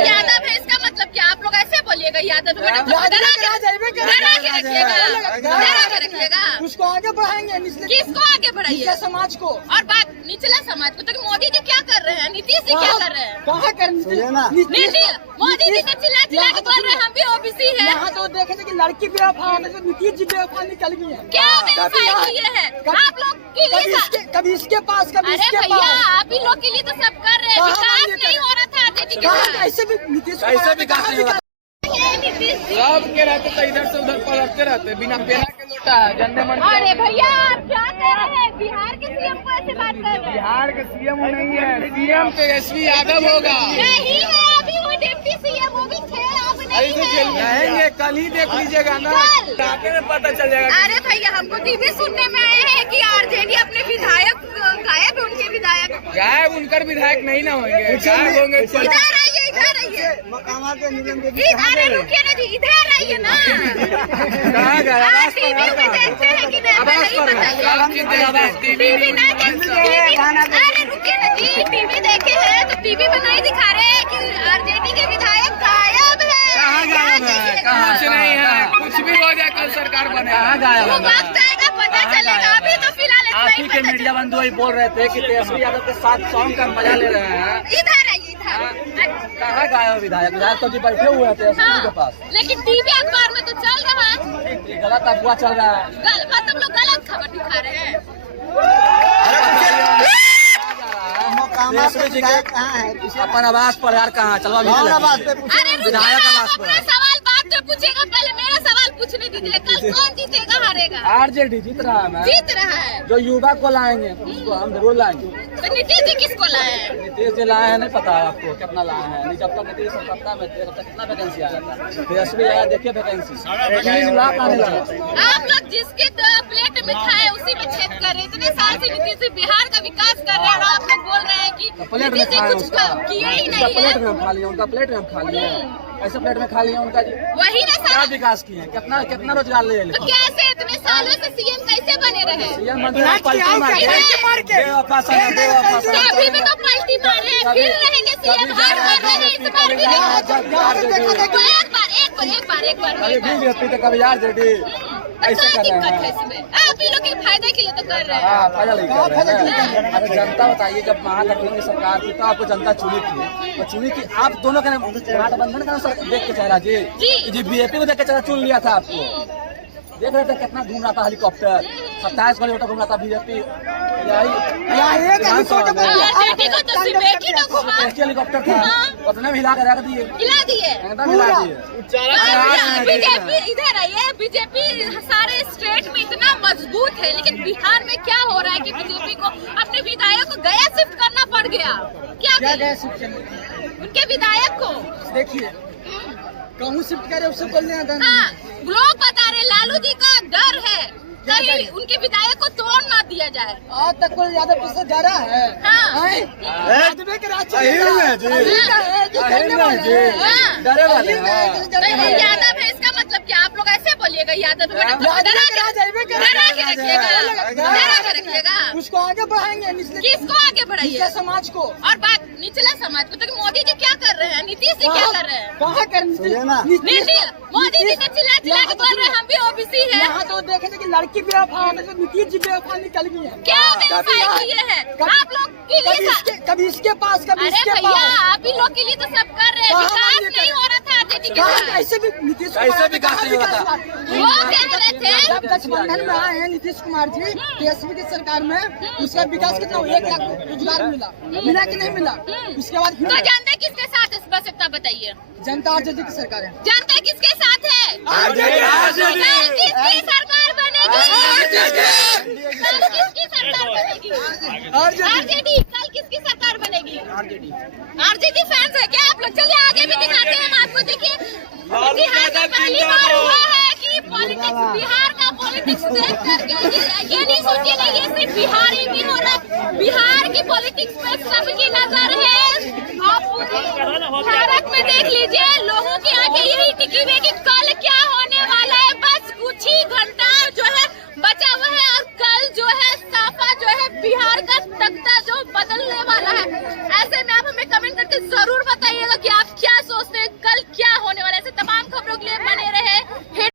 यादव है, इसका मतलब क्या? आप लोग ऐसे बोलिएगा यादव रखिएगा, उसको आगे बढ़ाएंगे। किसको आगे बढ़ाइए? समाज को। और बात निचला समाज को, तो मोदी जी क्या कर रहे हैं, नीतीश जी क्या कर रहे हैं? कहाँ कर मोदी जी तो चिल्ला चिल्ला के बोल रहे हैं हम भी ओबीसी है। यहाँ तो देखे थे कि लड़की बेवफा होने से नीतीश जी बेवफा निकल गई है। क्या बेवफाई किए हैं आप लोग के लिए? कभी इसके पास, कभी इसके पास। भैया आप ही लोग के लिए तो सब कर रहे हैं, विकास नहीं हो रहा था। ऐसे भी नीतीश कैसे विकास नहीं होगा? सब के रहते तो इधर से उधर पलटते रहते बिना पेना के लोटा जनने मन। अरे भैया आप क्या कह रहे हैं? बिहार के सीएम को ऐसे बात कर रहे हैं? बिहार के सीएम नहीं है, सीएम तो एसवी यादव होगा। नहीं है, अभी वो डिप्टी सीएम वो भी थे, अब नहीं रहेंगे। कल ही देख लीजिएगा ना, जाके में पता चल जाएगा। अरे भैया हमको टीवी सुनने में आए हैं कि आरजेडी अपने विधायक गायब है, उनके विधायक गायब उनकर विधायक नहीं ना होंगे, गायब होंगे। इधर आइए, इधर आइए, अरे रुकिए ना जी, इधर आइए ना। कहाँ गया? टीवी में देखते हैं कि नहीं? टीवी नहीं देखते। अरे रुकिए ना जी, टीवी देखे हैं तो टीवी में नहीं दिखा रहे हैं कि आरजेडी के विधायक गायब है। कहाँ गायब है? कहाँ से नहीं है, कुछ भी हो जाए कल सरकार बने। कहाँ गायब है? वक्त आएगा पता चलेगा, अभी तो फिलहाल आप ही के मीडिया बंधु वही बोल रहे थे कि तेजस्वी यादव के साथ सॉन्ग का मजा ले रहे हैं। इधर आइए, इधर। कहाँ गायब विधायक? विधायक तो जी बैठे हुए हैं तेजस्वी के पास। लेकिन टीवी अखबार में तो चल रहा है। गलत अफवाह चल रहा है। मतलब लोग गलत खबर दिखा रहे हैं। तेजस्वी जी के अपन आवास पर यार कहाँ? चलो अरे विधायक आवास पर। अपना सवाल बाद में पूछेगा, पहले मेरा सवाल पूछने दीजिए। कल कौन जीतेगा हारेगा? आरजेडी जीत रहा है मैम। जीत रहा है। जो युवा को लाएंगे उसको हम जरूर लाएंगे। तो नीतीश जी किसको लाए हैं? नीतीश जी लाए हैं, नहीं पता है आपको कितना लाए हैं? नहीं, जब तक नीतीश सत्ता में थे तब तक कितना वैकेंसी आया था? तेजस्वी आया, देखिए वैकेंसी 20 लाख आने लगा। आप लोग जिसके प्लेट में खाए उसी में छेद कर रहे हैं। इतने साल से नीतीश जी बिहार का विकास कर रहे हैं और आप लोग बोल रहे हैं कि प्लेट में नीतीश जी खाए कुछ उसका, किए ही उसका नहीं प्लेट है। में हम खा लिए, उनका प्लेट में हम खा लिए। ऐसे प्लेट में खा लिए उनका जी। वही ना क्या सारा। विकास किए? कितना कितना रोजगार ले तो कैसे इतने सालों से सीएम कैसे बने रहे? सीएम मंत्री पलटी मार के बेवफा सन, बेवफा सन। अभी भी तो पलटी मारे हैं, फिर रहेंगे सीएम। हर बार रहे, इस बार भी रहेंगे। एक बार कभी बीजेपी तो कभी आरजेडी, ऐसे कर रहे दिक्कत है हैं। इसमें? आप ही लोग के फायदे के लिए तो कर रहे हैं। हाँ, फायदा नहीं कर रहे हैं। अरे जनता बताइए, जब महागठबंधन की सरकार थी तो आपको जनता चुनी थी, तो चुनी थी आप दोनों का गठबंधन का देख के चेहरा जी बीजेपी को देख के चेहरा चुन लिया था आपको। देख रहे थे कितना घूम रहा था हेलीकॉप्टर, 27 किलोमीटर घूम रहा था बीजेपी। हेलीकॉप्टर था, अपने में हिला कर रख दिए, हिला दिए, एकदम हिला दिए। बीजेपी इधर आई है। बीजेपी सारे स्टेट में इतना मजबूत है, लेकिन बिहार में क्या हो रहा है कि बीजेपी को अपने विधायक को गया शिफ्ट करना पड़ गया। क्या गया शिफ्ट करने? उनके विधायक को देखिए कहूँ शिफ्ट करे उससे बोलने आता है। हाँ, लोग बता रहे लालू जी का डर है कहीं उनके विधायक को तोड़ ना दिया जाए। आज तक कोई यादव पीछे जा रहा है? हाँ। यादव है, इसका मतलब क्या? आप लोग ऐसे बोलिएगा यादव रखिएगा, उसको आगे बढ़ाएंगे। किसको आगे बढ़ाइए? समाज को। और बात निचला समाज को, तो मोदी जी क्या कर रहे हैं, नीतीश जी क्या कर रहे हैं? कहाँ कर? मोदी जी तो चिल्ला चिल्ला के बोल रहे हैं हम भी ओबीसी है। यहाँ तो देखे थे कि लड़की बेवफा होने से नीतीश जी बेवफा निकल गई है। क्या बेवफाई किए हैं आप लोग के लिए? कभी इसके पास, कभी अरे इसके भैया पास। आप ही लोग के लिए तो सब कर रहे हैं, विकास नहीं हो रहा था आरजेडी के साथ। ऐसे भी नीतीश कैसे विकास नहीं होता? वो कह रहे थे जब गठबंधन में आए हैं नीतीश कुमार जी तेजस्वी की सरकार में, उसका विकास कितना? 1 लाख रोजगार मिला कि नहीं मिला? उसके बाद तो जनता किसके साथ है, बस इतना बताइए। जनता आरजेडी की सरकार है। जनता किसके साथ है? आरजेडी। कल किसकी सरकार बनेगी? कल किसकी सरकार बनेगी? आरजेडी। कल किसकी सरकार बनेगी? आरजेडी फैंस है क्या आप लोग? चलिए आगे भी दिखाते हैं हम आपको। देखिए बिहार का पहली बार हुआ है कि पॉलिटिक्स, बिहार का पॉलिटिक्स देख करके ये नहीं सोचिएगा ये सिर्फ बिहार ही नहीं हो रहा, बिहार की पॉलिटिक्स पे सबकी नजर है। आप पूरे भारत में देख लीजिए, लोगों की आंखें यही टिकी हुई कि